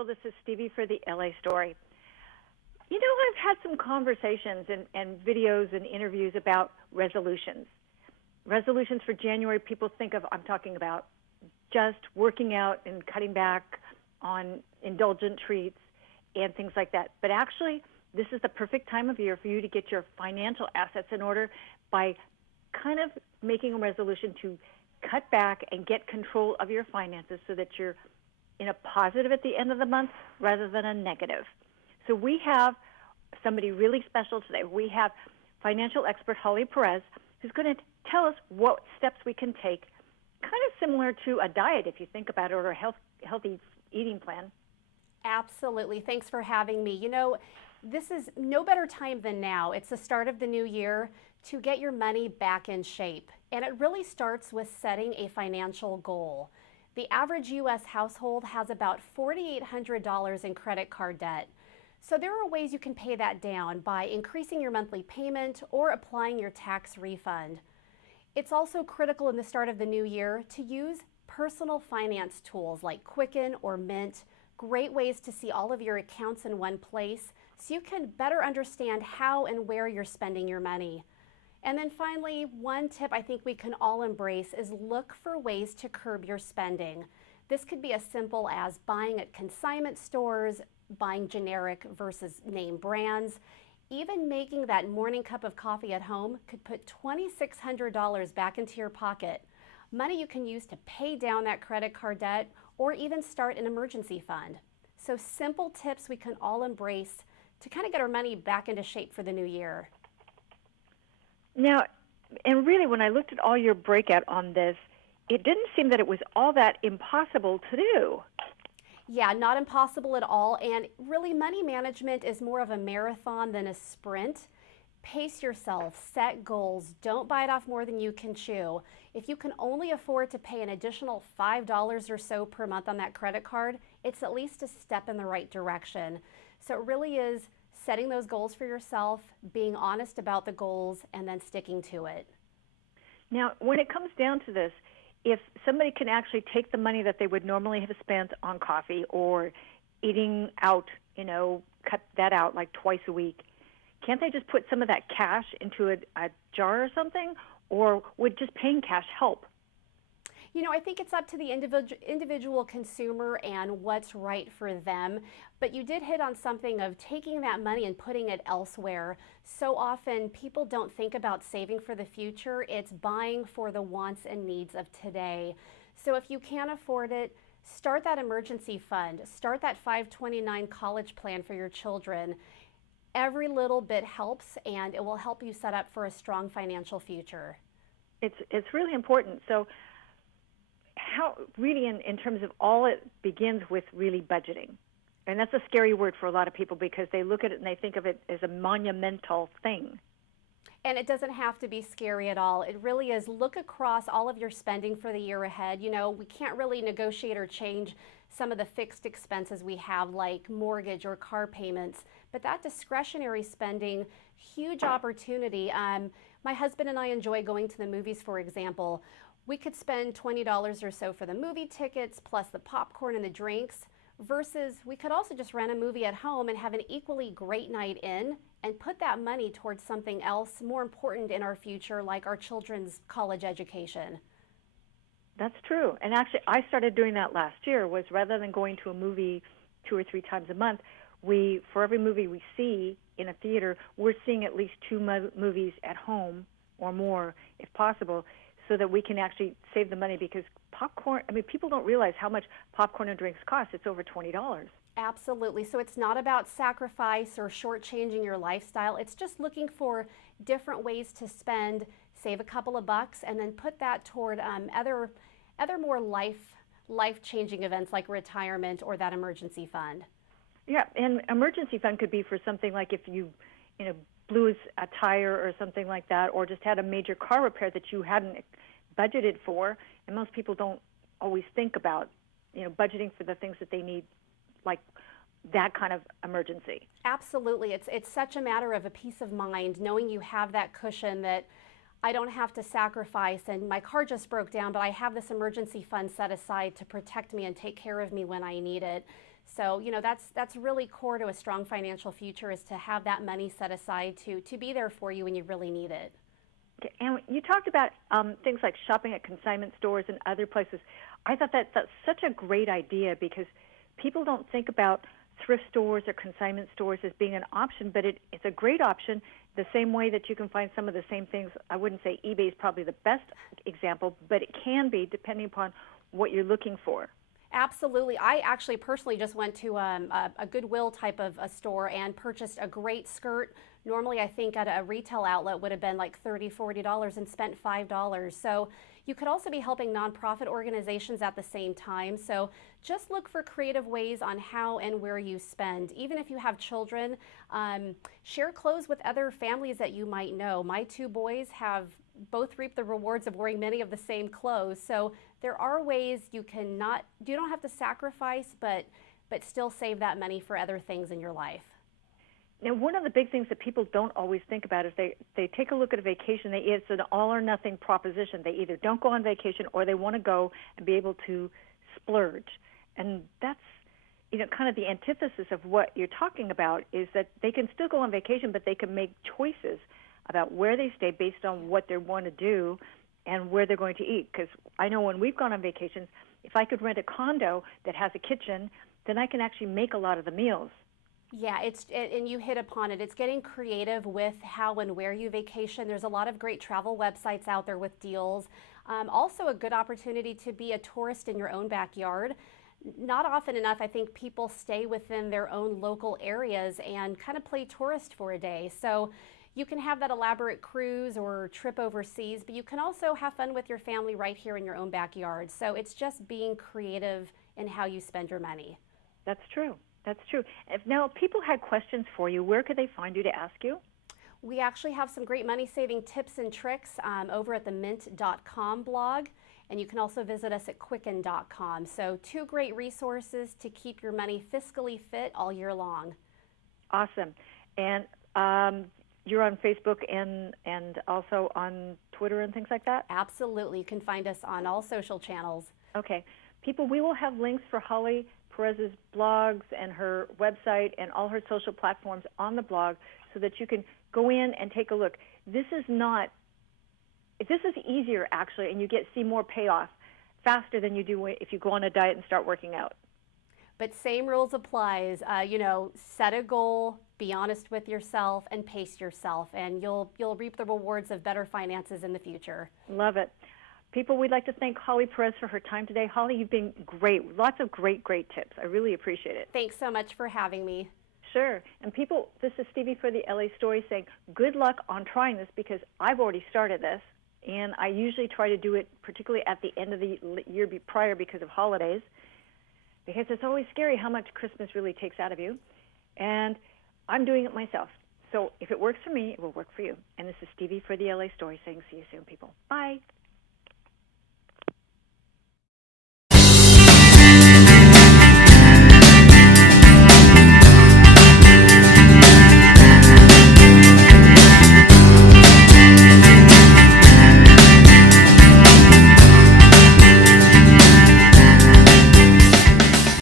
people. This is Stevie for the LA Story. You know, I've had some conversations and videos and interviews about resolutions. Resolutions for January, people think of, I'm talking about just working out and cutting back on indulgent treats and things like that. But actually, this is the perfect time of year for you to get your financial assets in order by kind of making a resolution to cut back and get control of your finances so that you're in a positive at the end of the month rather than a negative. So we have somebody really special today. We have financial expert Holly Perez, who's going to tell us what steps we can take, kind of similar to a diet if you think about it, or a healthy eating plan. Absolutely. Thanks for having me. You know, this is no better time than now. It's the start of the new year to get your money back in shape. And it really starts with setting a financial goal. The average U.S. household has about $4,800 in credit card debt. So there are ways you can pay that down by increasing your monthly payment or applying your tax refund. It's also critical in the start of the new year to use personal finance tools like Quicken or Mint, great ways to see all of your accounts in one place so you can better understand how and where you're spending your money. And then finally, one tip I think we can all embrace is look for ways to curb your spending. This could be as simple as buying at consignment stores, buying generic versus name brands. Even making that morning cup of coffee at home could put $2,600 back into your pocket. Money you can use to pay down that credit card debt or even start an emergency fund. So simple tips we can all embrace to kind of get our money back into shape for the new year. Now, and really when I looked at all your breakout on this, it didn't seem that it was all that impossible to do. Yeah, not impossible at all. And really, money management is more of a marathon than a sprint. Pace yourself, set goals, don't bite off more than you can chew. If you can only afford to pay an additional $5 or so per month on that credit card, it's at least a step in the right direction. So it really is setting those goals for yourself, being honest about the goals, and then sticking to it. Now, when it comes down to this, if somebody can actually take the money that they would normally have spent on coffee or eating out, you know, cut that out like twice a week, can't they just put some of that cash into a jar or something? Or would just paying cash help? You know, I think it's up to the individual consumer and what's right for them. But you did hit on something of taking that money and putting it elsewhere. So often people don't think about saving for the future. It's buying for the wants and needs of today. So if you can't afford it, start that emergency fund. Start that 529 college plan for your children. Every little bit helps, and it will help you set up for a strong financial future. It's really important. So how really in terms of all, it begins with really budgeting. And that's a scary word for a lot of people because they look at it and they think of it as a monumental thing. And it doesn't have to be scary at all. It really is. Look across all of your spending for the year ahead. You know, we can't really negotiate or change some of the fixed expenses we have like mortgage or car payments, but that discretionary spending, huge opportunity. My husband and I enjoy going to the movies, for example. We could spend $20 or so for the movie tickets plus the popcorn and the drinks, versus we could also just rent a movie at home and have an equally great night in and put that money towards something else more important in our future, like our children's college education. That's true. And actually, I started doing that last year, was rather than going to a movie 2 or 3 times a month, for every movie we see in a theater, we're seeing at least 2 movies at home or more, if possible, so that we can actually save the money because popcorn, I mean, people don't realize how much popcorn and drinks cost. It's over $20. Absolutely. So it's not about sacrifice or shortchanging your lifestyle. It's just looking for different ways to spend, save a couple of bucks, and then put that toward other more life-changing events like retirement or that emergency fund. Yeah, and emergency fund could be for something like if you blew a tire or something like that, or just had a major car repair that you hadn't budgeted for. And most people don't always think about, budgeting for the things that they need, like that kind of emergency. Absolutely. It's such a matter of a peace of mind, knowing you have that cushion that I don't have to sacrifice, and my car just broke down, but I have this emergency fund set aside to protect me and take care of me when I need it. So, that's really core to a strong financial future, is to have that money set aside to be there for you when you really need it. And you talked about things like shopping at consignment stores and other places. I thought that's such a great idea, because people don't think about thrift stores or consignment stores as being an option, but it's a great option, the same way that you can find some of the same things. I wouldn't say eBay is probably the best example, but it can be, depending upon what you're looking for. Absolutely. I actually personally just went to a Goodwill type of a store and purchased a great skirt. Normally, I think at a retail outlet would have been like $30, $40, and spent $5. So you could also be helping nonprofit organizations at the same time. So just look for creative ways on how and where you spend. Even if you have children, share clothes with other families that you might know. My two boys have both reaped the rewards of wearing many of the same clothes. So there are ways you don't have to sacrifice, but still save that money for other things in your life. Now, one of the big things that people don't always think about is they take a look at a vacation. It's an all or nothing proposition. They either don't go on vacation, or they want to go and be able to splurge. And that's, kind of the antithesis of what you're talking about, is that they can still go on vacation, but they can make choices about where they stay based on what they want to do and where they're going to eat. Because I know when we've gone on vacations, if I could rent a condo that has a kitchen, then I can actually make a lot of the meals. Yeah, and you hit upon it. It's getting creative with how and where you vacation. There's a lot of great travel websites out there with deals. Also a good opportunity to be a tourist in your own backyard. Not often enough, I think, people stay within their own local areas and kind of play tourist for a day. So you can have that elaborate cruise or trip overseas, but you can also have fun with your family right here in your own backyard. So it's just being creative in how you spend your money. That's true. That's true. If now people had questions for you, where could they find you to ask you? We actually have some great money-saving tips and tricks over at the mint.com blog, and you can also visit us at quicken.com. So 2 great resources to keep your money fiscally fit all year long. Awesome. And you're on Facebook and also on Twitter and things like that? Absolutely. You can find us on all social channels. Okay. People, we will have links for Holly Perez's blogs and her website and all her social platforms on the blog, so that you can go in and take a look. This is easier, actually, and you see more payoff faster than you do if you go on a diet and start working out. But same rules applies. Set a goal, be honest with yourself, and pace yourself, and you'll reap the rewards of better finances in the future. Love it. People, we'd like to thank Holly Perez for her time today. Holly, you've been great. Lots of great tips. I really appreciate it. Thanks so much for having me. Sure. And people, this is Stevie for the LA Story saying good luck on trying this, because I've already started this, and I usually try to do it particularly at the end of the year prior because of holidays, because it's always scary how much Christmas really takes out of you. And I'm doing it myself. So if it works for me, it will work for you. And this is Stevie for the LA Story saying see you soon, people. Bye.